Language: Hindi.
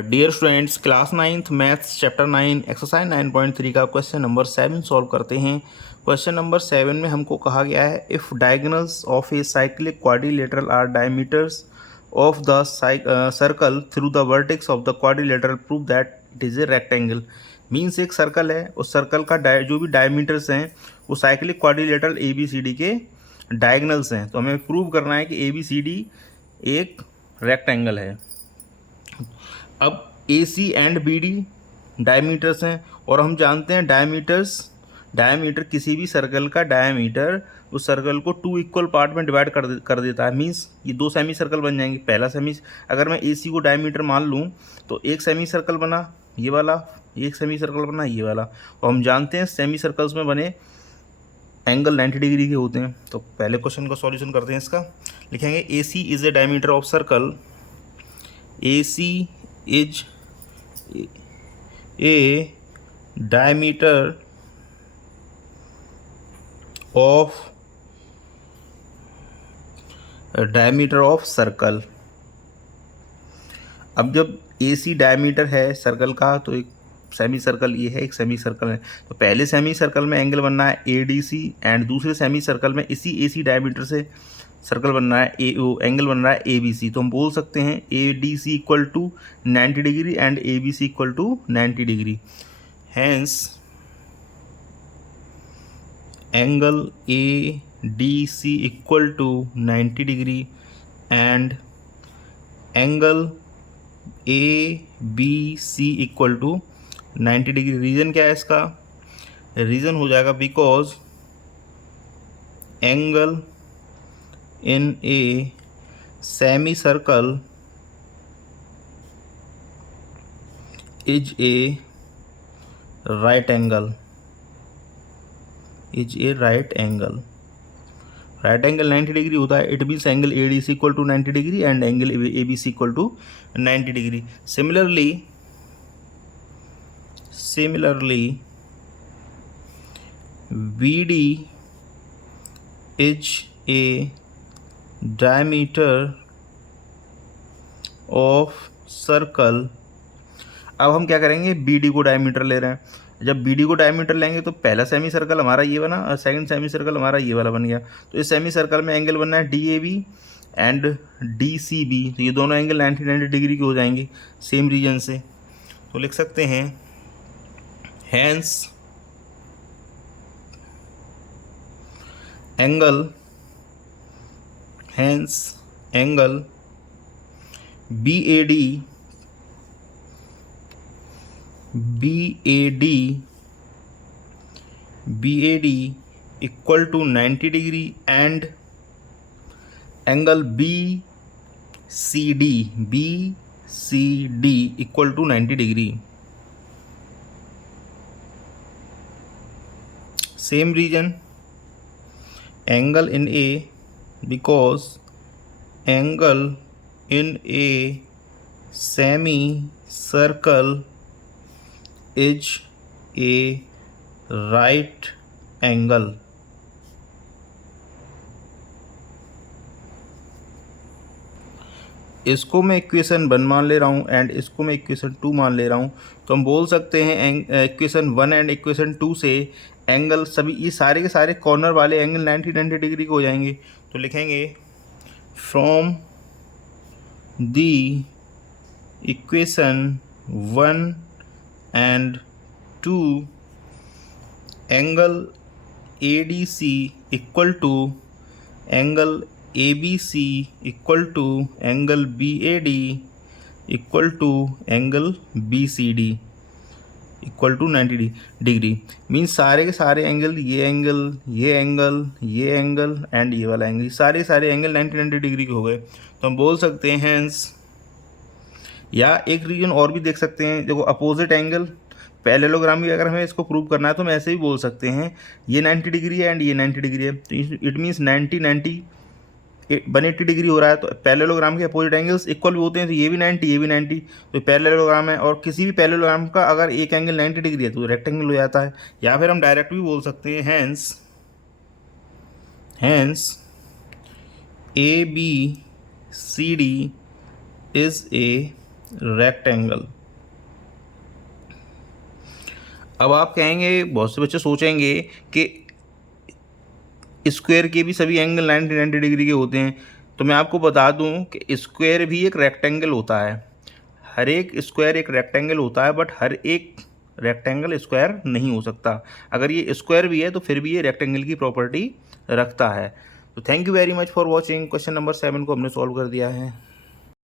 Dear students, class ninth maths chapter 9 exercise 9.3 का क्वेश्चन नंबर 7 सॉल्व करते हैं। क्वेश्चन नंबर 7 में हमको कहा गया है if diagonals of a cyclic quadrilateral are diameters of the circle through the vertex of the quadrilateral prove that it is a rectangle. Means एक सर्कल है, उस सर्कल का जो भी डायमीटर्स हैं वो cyclic quadrilateral A B C D के डायगोनल्स हैं। तो हमें प्रूव करना है कि ए बी सी डी एक रेक्टेंगल है। अब A C and B D diameters हैं और हम जानते हैं डायमीटर किसी भी सर्कल का डायमीटर उस सर्कल को 2 इक्वल पार्ट में डिवाइड कर देता है। मीन्स ये 2 सेमी सर्कल बन जाएंगे। पहला सेमी, अगर मैं ए सी को डायमीटर मान लूँ तो एक सेमी सर्कल बना ये वाला, एक सेमी सर्कल बना ये वाला। और हम जानते हैं सेमी सर्कल्स में बने एंगल 90 डिग्री के होते हैं। तो पहले क्वेश्चन का सॉल्यूशन करते हैं। इसका लिखेंगे A C is a diameter of circle, A C is a diameter of circle। अब जब ए सी डायमीटर है सर्कल का तो एक सेमी सर्कल ये है, एक सेमी सर्कल है। तो पहले सेमी सर्कल में एंगल बनना है ए डी सी एंड दूसरे सेमी सर्कल में इसी ए सी डायमीटर से सर्कल बनना है एंगल बन रहा है ए बी सी। तो हम बोल सकते हैं A D C equal to 90 degree and A B C equal to 90 degree. Hence angle A D C equal to 90 degree and angle A B C equal to 90 degree. Reason क्या है इसका? रीज़न हो जाएगा because angle in a semicircle is a right angle, right angle 90 degree होता है। It means angle A D C equal to 90 degree and angle A B C equal to 90 degree. Similarly B D is a diameter of circle. अब हम क्या करेंगे, बी डी को डायमीटर ले रहे हैं। जब बी डी को डायमीटर लेंगे तो पहला सेमी सर्कल हमारा ये बना और सेकंड सेमी सर्कल हमारा ये वाला बन गया। तो इस सेमी सर्कल में एंगल बनना है D A B and D C B. तो ये दोनों एंगल 90 डिग्री के हो जाएंगे सेम रीजन से। तो लिख सकते हैं hence angle B A D equal to 90 degree and angle B C D equal to 90 degree. Same reason, angle in a because angle in a semicircle is a right angle। इसको मैं इक्वेशन 1 मान ले रहा हूँ एंड इसको मैं इक्वेशन 2 मान ले रहा हूँ। तो हम बोल सकते हैं इक्वेशन 1 एंड इक्वेशन 2 से एंगल सभी ये सारे के सारे कॉर्नर वाले एंगल 90 डिग्री के हो जाएंगे। तो लिखेंगे from the equation 1 and 2 angle A D C equal to angle A B C equal to angle B A D equal to angle B C D equal to 90 degree. Means सारे के सारे एंगल ये एंगल एंड ये वाला एंगल सारे एंगल 90 डिग्री के हो गए। तो हम बोल सकते हैं हैंस, या एक रीजन और भी देख सकते हैं। देखो अपोजिट एंगल पैरेललोग्राम भी अगर हमें इसको प्रूव करना है तो हम ऐसे भी बोल सकते हैं ये 90 डिग्री है एंड ये 90 डिग्री है। तो इट मीन्स 90 180 डिग्री हो रहा है। तो पैरेललोग्राम के अपोजिट एंगल्स इक्वल भी होते हैं। तो ये भी 90 तो पैरेललोग्राम है और किसी भी पैरेललोग्राम का अगर एक एंगल 90 डिग्री है तो रेक्टेंगल हो जाता है। या फिर हम डायरेक्ट भी बोल सकते हैं hence A B C D is a rectangle. अब आप कहेंगे, बहुत से बच्चे सोचेंगे कि स्क्वायर के भी सभी एंगल 90 डिग्री के होते हैं। तो मैं आपको बता दूं कि स्क्वायर भी एक रेक्टेंगल होता है। हर एक स्क्वायर एक रेक्टेंगल होता है, बट हर एक रेक्टेंगल स्क्वायर नहीं हो सकता। अगर ये स्क्वायर भी है तो फिर भी ये रेक्टेंगल की प्रॉपर्टी रखता है। तो thank you very much for watching. Question number 7 को हमने सॉल्व कर दिया है।